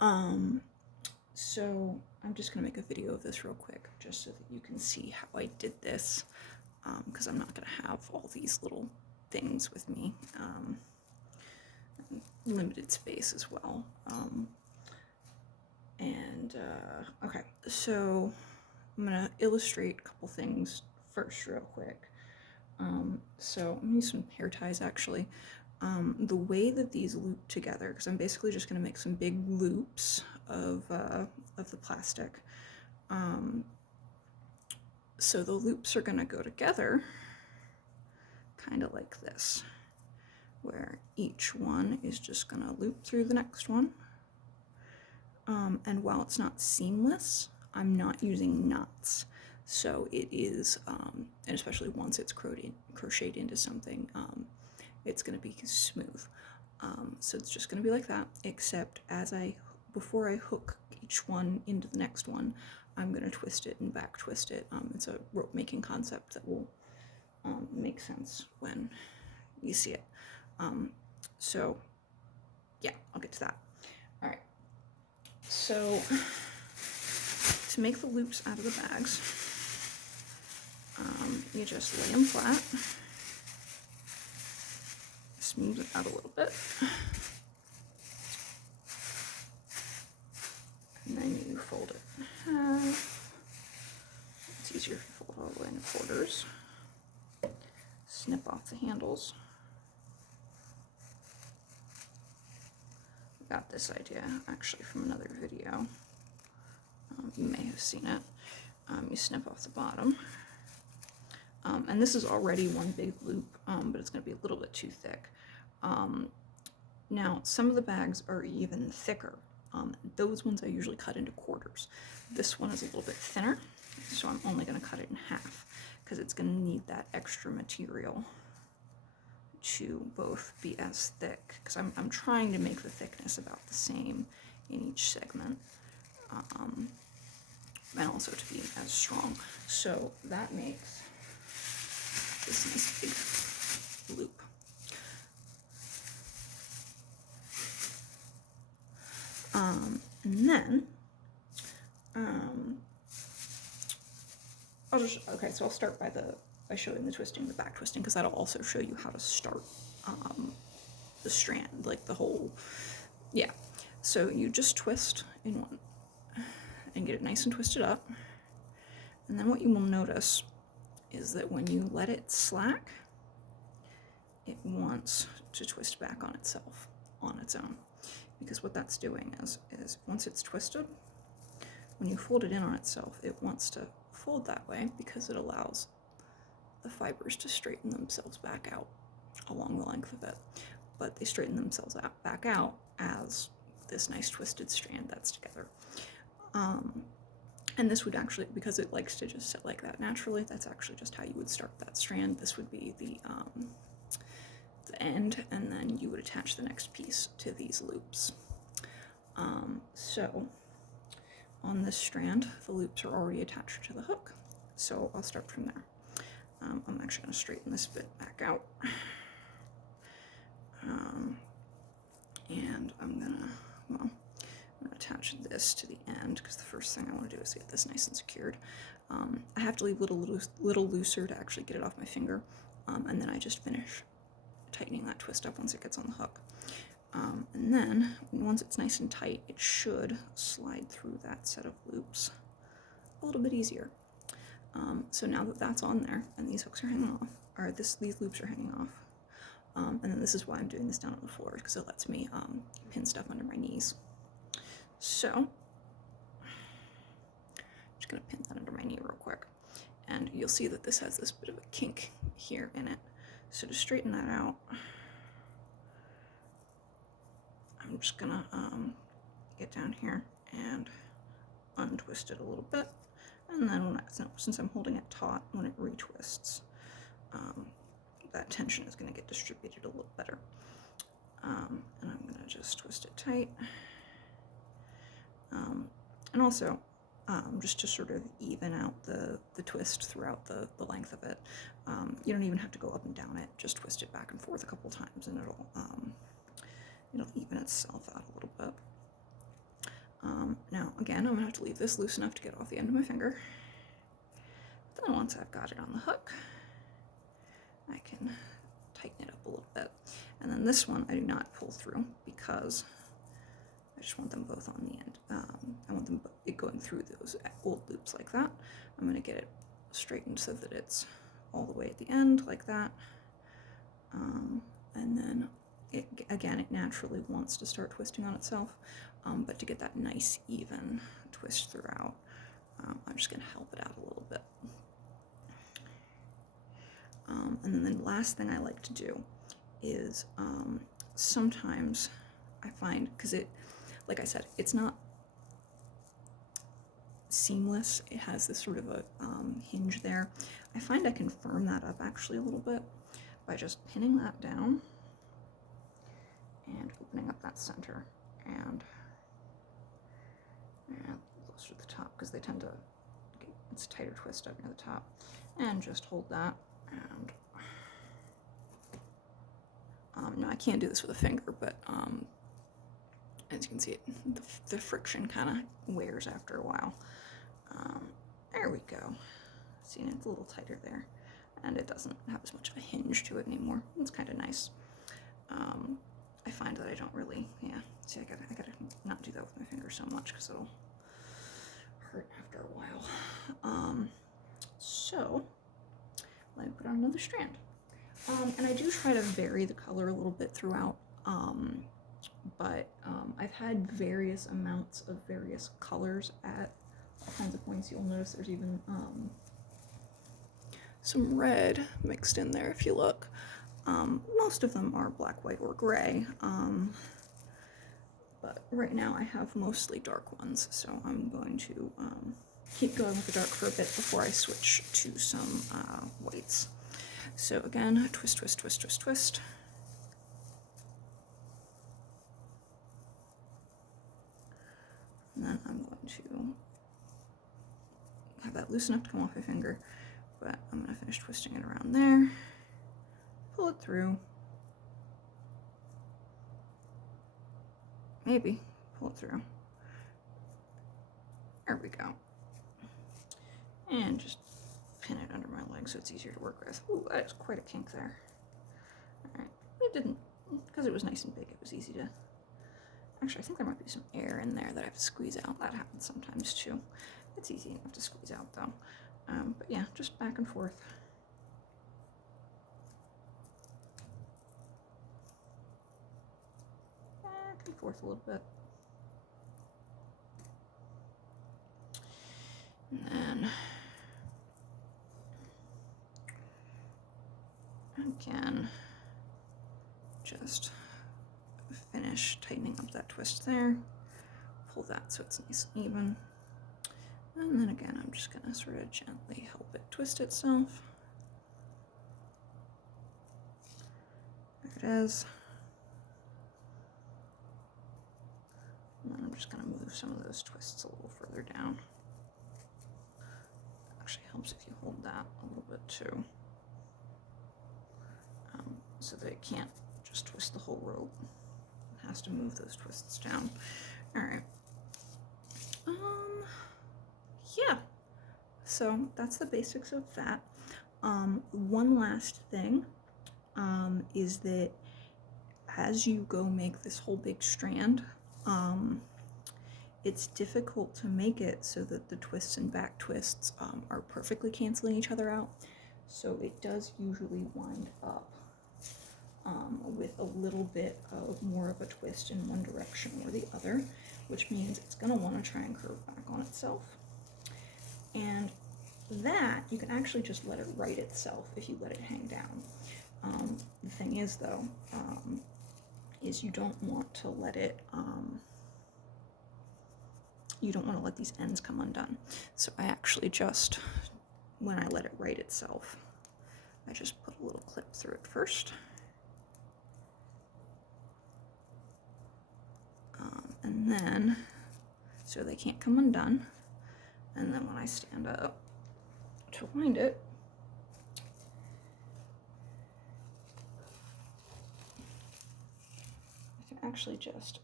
Um, so I'm just gonna make a video of this real quick, just so that you can see how I did this, because I'm not gonna have all these little things with me. Limited space as well. Okay, so I'm gonna illustrate a couple things first real quick. So I'm gonna use some hair ties actually. The way that these loop together, because I'm basically just gonna make some big loops of the plastic. So the loops are gonna go together kind of like this, where each one is just gonna loop through the next one. And while it's not seamless, I'm not using knots. So it is, and especially once it's crocheted into something, it's gonna be smooth. So it's just gonna be like that, except before I hook each one into the next one, I'm gonna twist it and back twist it. It's a rope making concept that will make sense when you see it. So yeah, I'll get to that. All right. So to make the loops out of the bags, you just lay them flat, smooth it out a little bit, and then you fold it in half. It's easier if you fold all the way into quarters. Snip off the handles. Got this idea actually from another video. You may have seen it. You snip off the bottom. And this is already one big loop, but it's going to be a little bit too thick. Now, some of the bags are even thicker. Those ones I usually cut into quarters. This one is a little bit thinner, so I'm only going to cut it in half because it's going to need that extra material to both be as thick, because I'm trying to make the thickness about the same in each segment, and also to be as strong. So that makes this nice big loop. And then I'll start by showing the twisting, the back twisting, because that'll also show you how to start the strand, like the whole, yeah. So you just twist in one and get it nice and twisted up. And then what you will notice is that when you let it slack, it wants to twist back on itself on its own. Because what that's doing is once it's twisted, when you fold it in on itself, it wants to fold that way because it allows the fibers to straighten themselves back out along the length of it. But they straighten themselves back out as this nice twisted strand that's together. And this would actually, because it likes to just sit like that naturally, that's actually just how you would start that strand. This would be the end, and then you would attach the next piece to these loops. So on this strand, the loops are already attached to the hook, so I'll start from there. I'm actually going to straighten this bit back out, and I'm gonna attach this to the end, because the first thing I want to do is get this nice and secured. I have to leave it a little looser to actually get it off my finger, and then I just finish tightening that twist up once it gets on the hook. And then, once it's nice and tight, it should slide through that set of loops a little bit easier. So now that that's on there, and these hooks are hanging off, or these loops are hanging off, and then this is why I'm doing this down on the floor, because it lets me pin stuff under my knees. So, I'm just going to pin that under my knee real quick, and you'll see that this has this bit of a kink here in it. So to straighten that out, I'm just gonna get down here and untwist it a little bit, and then since I'm holding it taut, when it retwists, that tension is going to get distributed a little better. And I'm going to just twist it tight, and also just to sort of even out the twist throughout the length of it. You don't even have to go up and down it, just twist it back and forth a couple times and it'll even itself out a little bit. Now, again, I'm gonna have to leave this loose enough to get off the end of my finger. Then once I've got it on the hook, I can tighten it up a little bit. And then this one I do not pull through because I just want them both on the end. I want them it going through those old loops like that. I'm gonna get it straightened so that it's all the way at the end like that. And then again, it naturally wants to start twisting on itself, but to get that nice even twist throughout, I'm just gonna help it out a little bit. And then the last thing I like to do is sometimes I find, because it, like I said, it's not seamless, it has this sort of a hinge there. I find I can firm that up actually a little bit by just pinning that down and opening up that center and closer to the top, because they tend to get, it's a tighter twist up near the top, and just hold that. And no, I can't do this with a finger, but as you can see, the friction kind of wears after a while. There we go. See, it's a little tighter there, and it doesn't have as much of a hinge to it anymore. It's kind of nice. I find that I don't really, yeah. See, I gotta not do that with my finger so much because it'll hurt after a while. So let me put on another strand. And I do try to vary the color a little bit throughout, but I've had various amounts of various colors at all kinds of points. You'll notice there's even some red mixed in there if you look. Most of them are black, white, or gray, but right now I have mostly dark ones, so I'm going to keep going with the dark for a bit before I switch to some whites. So again, twist, twist, twist, twist, twist. And then I'm going to have that loose enough to come off my finger, but I'm going to finish twisting it around there, pull it through, maybe pull it through. There we go. And just pin it under my leg so it's easier to work with. Ooh, that is quite a kink there. All right, it didn't, because it was nice and big, it was easy to, actually I think there might be some air in there that I have to squeeze out. That happens sometimes too. It's easy enough to squeeze out though. But yeah, just back and forth. Back and forth a little bit. And then again, just finish tightening up that twist there, pull that so it's nice and even, and then again I'm just gonna sort of gently help it twist itself. There it is. And then I'm just gonna move some of those twists a little further down. Actually helps if you hold that a little bit too, so that it can't just twist the whole rope. It has to move those twists down. All right. Yeah. So that's the basics of that. One last thing is that as you go make this whole big strand, it's difficult to make it so that the twists and back twists are perfectly canceling each other out. So it does usually wind up with a little bit of more of a twist in one direction or the other, which means it's going to want to try and curve back on itself. And that, you can actually just let it right itself if you let it hang down. The thing is, though, is you don't want to let it, you don't want to let these ends come undone. So I actually just, when I let it right itself, I just put a little clip through it first. And then, so they can't come undone. And then when I stand up to wind it, I can actually just,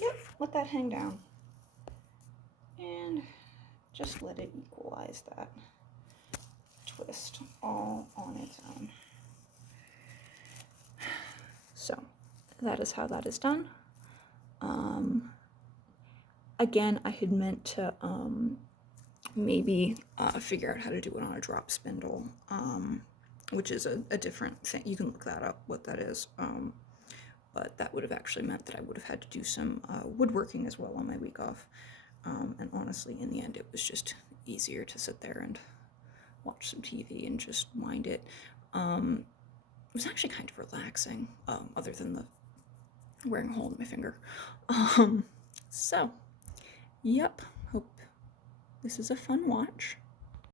yep, let that hang down. and just let it equalize that twist all on its own. So that is how that is done. Again, I had meant to maybe figure out how to do it on a drop spindle, which is a different thing. You can look that up, what that is. But that would have actually meant that I would have had to do some woodworking as well on my week off. And honestly, in the end, it was just easier to sit there and watch some TV and just wind it. It was actually kind of relaxing, other than the wearing a hole in my finger. So, yep, hope this is a fun watch.